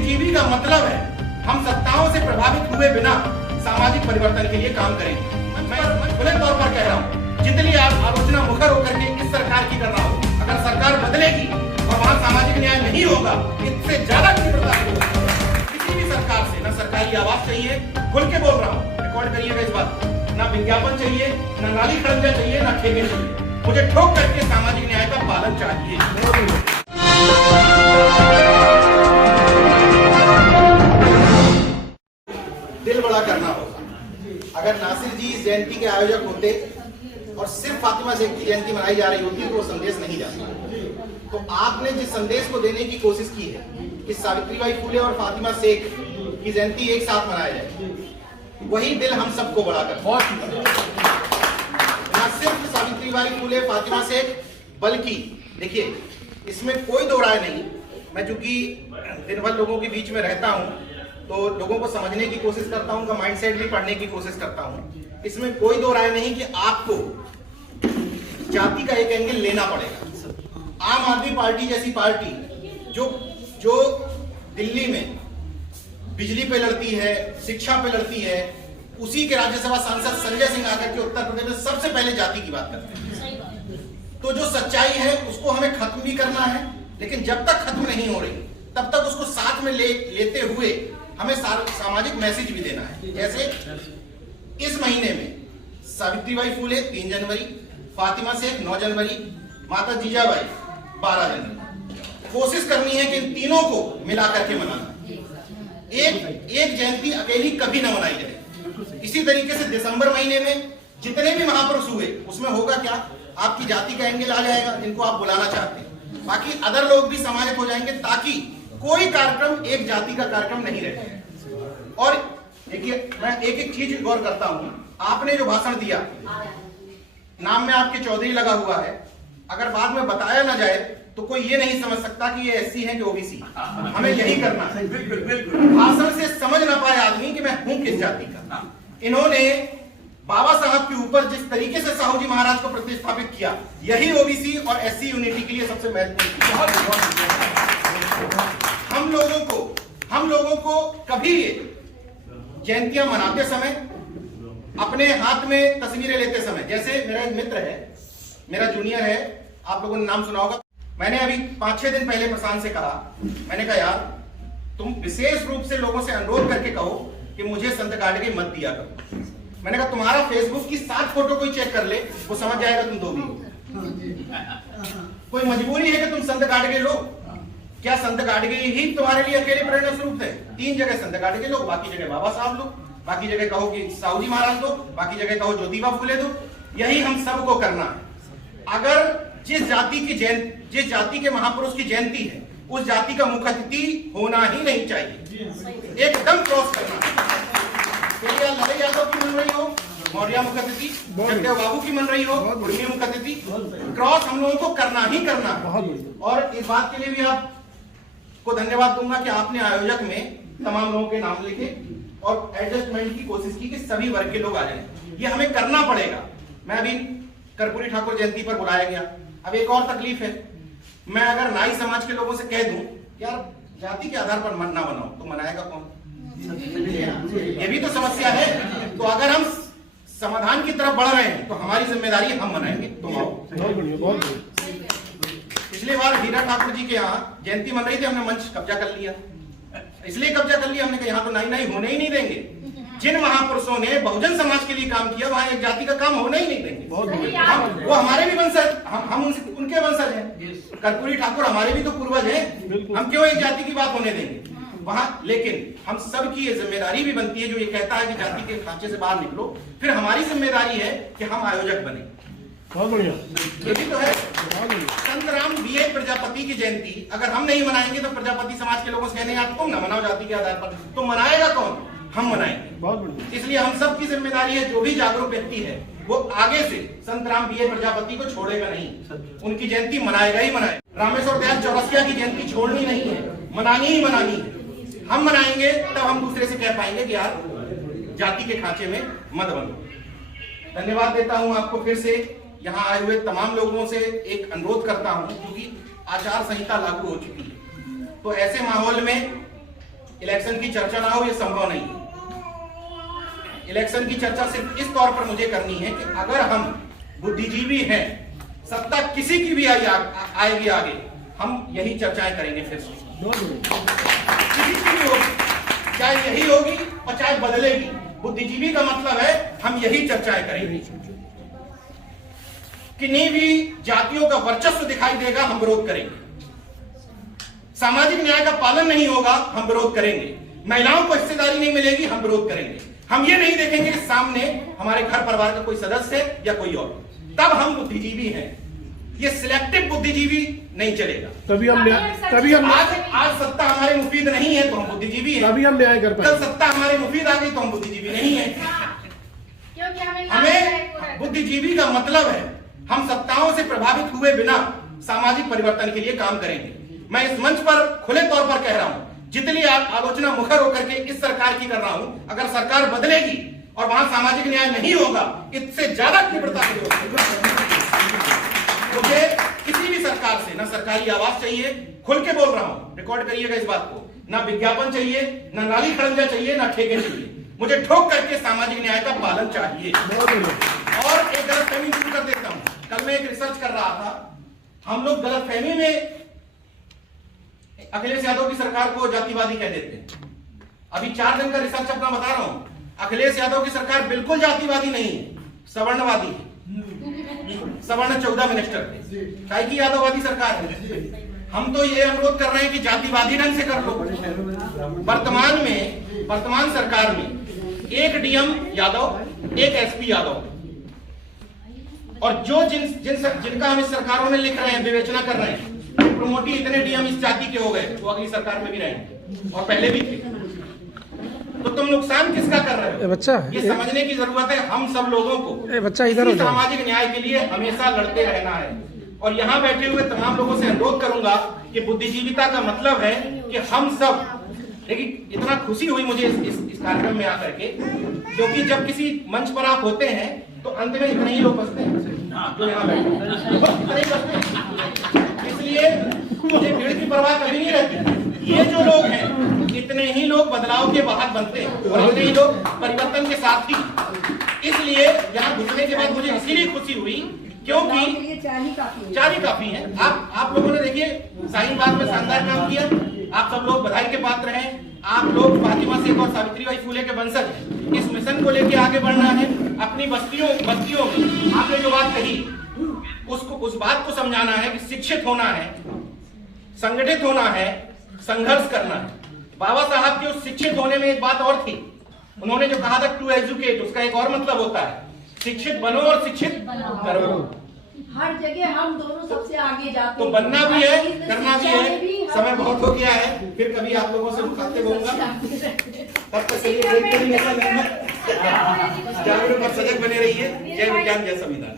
बुद्धिजीवी का मतलब है हम सत्ताओं से प्रभावित हुए बिना सामाजिक परिवर्तन के लिए काम करेंगे। मैं खुले तौर पर कह रहा हूँ, जितनी आलोचना मुखर होकर के इस सरकार की कर रहा हूँ, अगर सरकार बदलेगी और वहाँ सामाजिक न्याय नहीं होगा, इससे ज्यादा तीव्रता से होगा। किसी भी सरकार से ना सरकारी आवाज चाहिए, खुल के बोल रहा हूँ, रिकॉर्ड करिएगा इस बात, ना विज्ञापन चाहिए, ना नाली खड़ंजा चाहिए, ना ठेके चाहिए, मुझे ठोक करके सामाजिक न्याय का पालन चाहिए। दिल बड़ा करना होगा। अगर नासिर जी इस जयंती के आयोजक होते और सिर्फ फातिमा शेख की जयंती मनाई जा रही होती तो वो संदेश नहीं जाता। तो आपने जिस संदेश को देने की कोशिश की है कि सावित्रीबाई फुले और फातिमा शेख की जयंती एक साथ मनाया जाए, वही दिल हम सबको बड़ा करता है। न सिर्फ सावित्रीबाई फुले फातिमा शेख, बल्कि देखिए इसमें कोई दो राय नहीं। मैं चूंकि दिन भर लोगों के बीच में रहता हूं तो लोगों को समझने की कोशिश करता हूं, उनका माइंडसेट भी पढ़ने की कोशिश करता हूं। इसमें कोई दो राय नहीं कि आपको जाति का एक एंगल लेना पड़ेगा। आम आदमी पार्टी जैसी पार्टी जो दिल्ली में बिजली पे लड़ती है, शिक्षा पे लड़ती है, उसी के राज्यसभा सांसद संजय सिंह आकर के उत्तर प्रदेश में सबसे पहले जाति की बात करते हैं। तो जो सच्चाई है उसको हमें खत्म भी करना है, लेकिन जब तक खत्म नहीं हो रही तब तक उसको साथ में लेते हुए हमें सामाजिक मैसेज भी देना है। जैसे इस महीने में सावित्रीबाई फुले 3 जनवरी, फातिमा शेख 9 जनवरी, माता जीजाबाई 12 जनवरी। कोशिश करनी है कि इन तीनों को मिलाकर के मनाना। एक जयंती अकेली कभी न मनाई जाए। इसी तरीके से दिसंबर महीने में जितने भी महापुरुष हुए उसमें होगा क्या, आपकी जाति का एंगल आ जाएगा जिनको आप बुलाना चाहते हैं, बाकी अदर लोग भी समाहित हो जाएंगे ताकि कोई कार्यक्रम एक जाति का कार्यक्रम नहीं रहे। और देखिए मैं एक एक चीज गौर करता हूं, आपने जो भाषण दिया, नाम में आपके चौधरी लगा हुआ है, अगर बाद में बताया ना जाए तो कोई ये नहीं समझ सकता कि ये एससी है कि ओबीसी। हमें यही करना है। बिल्कुल बिल्कुल। भाषण से समझ ना पाए आदमी कि मैं हूं किस जाति का। इन्होंने बाबा साहब के ऊपर जिस तरीके से साहू जी महाराज को प्रतिस्थापित किया, यही ओबीसी और एससी यूनिटी के लिए सबसे महत्वपूर्ण। हम लोगों को कभी जयंतियां मनाते समय, अपने हाथ में तस्वीरें लेते समय, जैसे मेरा एक मित्र है, मेरा जूनियर है, आप लोगों ने नाम सुना होगा, मैंने अभी 5-6 दिन पहले प्रशांत से कहा, मैंने कहा यार तुम विशेष रूप से लोगों से अनुरोध करके कहो कि मुझे संत गाडगे मत दिया करो। मैंने कहा तुम्हारा फेसबुक की 7 फोटो कोई चेक कर ले, वो समझ जाएगा तुम दो भी हो। कोई मजबूरी है कि तुम संत गाडगे लो? क्या संत गाडगे ही तुम्हारे लिए अकेले प्रेरणा स्वरूप थे? 3 जगह संत गाडगे लो, बाकी जगह बाबा साहब लो, बाकी जगह कहो कि साहू जी महाराज दो, बाकी जगह कहो ज्योतिबा फुले दो। यही हम सबको करना है। अगर जिस जाति के महापुरुष की जयंती है उस जाति का मुख्य अतिथि होना ही नहीं चाहिए, एकदम क्रॉस करना है। लड़े यादव की मन रही हो, मौर्य मुख्य अतिथि, जगदेव बाबू की मन रही हो, उर्मी मुख्य अतिथि, क्रॉस हम लोगों को करना ही करना है। और इस बात के लिए भी आपको धन्यवाद दूंगा कि आपने आयोजक में तमाम लोगों के नाम लिखे और एडजस्टमेंट की कोशिश की कि सभी वर्ग के लोग आ जाएं। ये हमें करना पड़ेगा। मैं अभी कर्पूरी ठाकुर जयंती पर बुलाया गया। अब एक और तकलीफ है, मैं अगर नाई समाज के लोगों से कह दूं यार जाति के आधार पर मन ना बनाओ तो मनाएगा कौन? ये भी तो समस्या है। तो अगर हम समाधान की तरफ बढ़ रहे हैं तो हमारी जिम्मेदारी हम मनाएंगे। तुम आओ। पिछली बार हीरा ठाकुर जी के यहाँ जयंती मन रही थी, हमने मंच कब्जा कर लिया। इसलिए कब्जा कर लिया हमने कहा यहाँ तो नाई होने ही नहीं देंगे। जिन महापुरुषों ने बहुजन समाज के लिए काम किया वहां एक जाति का काम होना ही नहीं देंगे। वो हमारे भी वंशज, हम उनके वंशज हैं। कर्पूरी ठाकुर हमारे भी तो पूर्वज हैं, हम क्यों एक जाति की बात होने देंगे वहां? लेकिन हम सब की ये जिम्मेदारी भी बनती है जो ये कहता है कि जाति के खांचे से बाहर निकलो, फिर हमारी जिम्मेदारी है कि हम आयोजक बने। बहुत बढ़िया। ये भी तो है। संत राम बीए प्रजापति की जयंती अगर हम नहीं मनाएंगे तो प्रजापति समाज के लोगों से कहने यार तुम ना मनाओ जाति के आधार पर, तो मनाएगा कौन? हम मनाएंगे। बहुत बढ़िया। इसलिए हम सब की जिम्मेदारी है, जो भी जागरूक व्यक्ति है वो आगे से संत राम बीए प्रजापति को छोड़ेगा नहीं, उनकी जयंती मनाएगा ही मनाएगा। रामेश्वर दयाल चौरसिया की जयंती छोड़नी नहीं है, मनानी ही मनानी है। हम मनाएंगे तब हम दूसरे से कह पाएंगे कि यार जाति के खांचे में मत बनो। धन्यवाद देता हूं आपको। फिर से यहाँ आए हुए तमाम लोगों से एक अनुरोध करता हूं, क्योंकि आचार संहिता लागू हो चुकी है, तो ऐसे माहौल में इलेक्शन की चर्चा ना हो, यह संभव नहीं है। इलेक्शन की चर्चा सिर्फ इस तौर पर मुझे करनी है कि अगर हम बुद्धिजीवी हैं, सत्ता किसी की भी आएगी आगे, हम यही चर्चाएं करेंगे फिर से, किसी की भी होगी, चाहे यही होगी और चाहे बदलेगी। बुद्धिजीवी का मतलब है हम यही चर्चाएं करेंगे। किन्हीं भी जातियों का वर्चस्व दिखाई देगा, हम विरोध करेंगे। सामाजिक न्याय का पालन नहीं होगा, हम विरोध करेंगे। महिलाओं को हिस्सेदारी नहीं मिलेगी, हम विरोध करेंगे। हम ये नहीं देखेंगे कि सामने हमारे घर परिवार का कोई सदस्य है या कोई और, तब हम बुद्धिजीवी हैं। ये सिलेक्टिव बुद्धिजीवी नहीं चलेगा। तभी हम आज सत्ता हमारे मुफीद नहीं है तो हम बुद्धिजीवी हैं। तभी हम न्याय कर पाएंगे। कल सत्ता हमारे मुफीद आ गई तो हम बुद्धिजीवी नहीं है। हमें बुद्धिजीवी का मतलब है हम सत्ताओं से प्रभावित हुए बिना सामाजिक परिवर्तन के लिए काम करेंगे। मैं इस मंच पर खुले तौर पर कह रहा हूं, जितनी आलोचना मुखर होकर के इस सरकार की कर रहा हूं, अगर सरकार बदलेगी और वहां सामाजिक न्याय नहीं होगा, इससे ज्यादा तीव्रता से मुझे किसी भी सरकार से ना सरकारी आवास चाहिए, खुल के बोल रहा हूं, रिकॉर्ड करिएगा इस बात को, ना विज्ञापन चाहिए, ना नाली खड़ंजा चाहिए, ना ठेके चाहिए। मुझे ठोक करके सामाजिक न्याय का पालन चाहिए। और एक गलतफहमी शुरू कर देता हूं। कल मैं एक रिसर्च कर रहा था, हम लोग गलतफहमी में अखिलेश यादव की सरकार को जातिवादी कह देते हैं। अभी 4 दिन का रिसर्च अपना बता रहा हूं, अखिलेश यादव की सरकार बिल्कुल जातिवादी नहीं है, सवर्णवादी है। सवर्ण 14 मिनिस्टर थे, काय की यादववादी सरकार है। हम तो ये अनुरोध कर रहे हैं कि जातिवादी ढंग से कर लो। वर्तमान सरकार में एक डीएम यादव, एक एसपी यादव, और जो जिनका हम इस सरकारों में लिख रहे हैं, विवेचना कर रहे हैं, प्रमोटी इतने डीएम इस जाति के हो गए, वो अगली सरकार में भी रहेंगे और पहले भी थे। तो तुम नुकसान किसका कर रहे हो? बच्चा ये समझने की जरूरत है हम सब लोगों को। बच्चा इधर हो जाओ। सामाजिक न्याय के लिए हमेशा लड़ते रहना है। और यहाँ बैठे हुए तमाम लोगों से अनुरोध करूंगा कि बुद्धिजीविता का मतलब है कि हम सब, लेकिन इतना खुशी हुई मुझे इस कार्यक्रम में आकर के, क्योंकि जब किसी मंच पर आप होते हैं तो अंत में इतने ही लोग बचते हैं जो यहाँ बैठे, इतने ही बचते हैं। इसलिए मुझे भीड़ की परवाह कभी नहीं रहती। ये जो लोग हैं, इतने ही लोग बदलाव के वाहक बनते हैं और इतने ही लोग परिवर्तन के साथी। इसलिए यहाँ घुसने के बाद मुझे इसीलिए खुशी हुई क्योंकि चार ही काफी है। आप लोगों ने देखिए शाहीनबाग में शानदार काम किया, आप सब लोग बधाई के पात्र हैं। आप लोग फातिमा शेख और सावित्रीबाई फुले के वंशज हैं। इस मिशन को लेकर आगे बढ़ना है। अपनी बस्तियों में आपने जो बात कही उसको, उस बात को समझाना है कि शिक्षित होना है, संगठित होना है, संघर्ष करना है। बाबा साहब के उस शिक्षित होने में एक बात और थी, उन्होंने जो कहा था टू एजुकेट, उसका एक और मतलब होता है शिक्षित बनो और शिक्षित करो। हर जगह हम दोनों सबसे आगे जाते तो बनना भी है, करना भी है। समय बहुत हो गया है, फिर कभी आप लोगों से मुखातिब होऊंगा। तब तक के लिए ब्रेक करेंगे। जागरूक और सजग बने रहिए। जय विज्ञान, जय संविधान।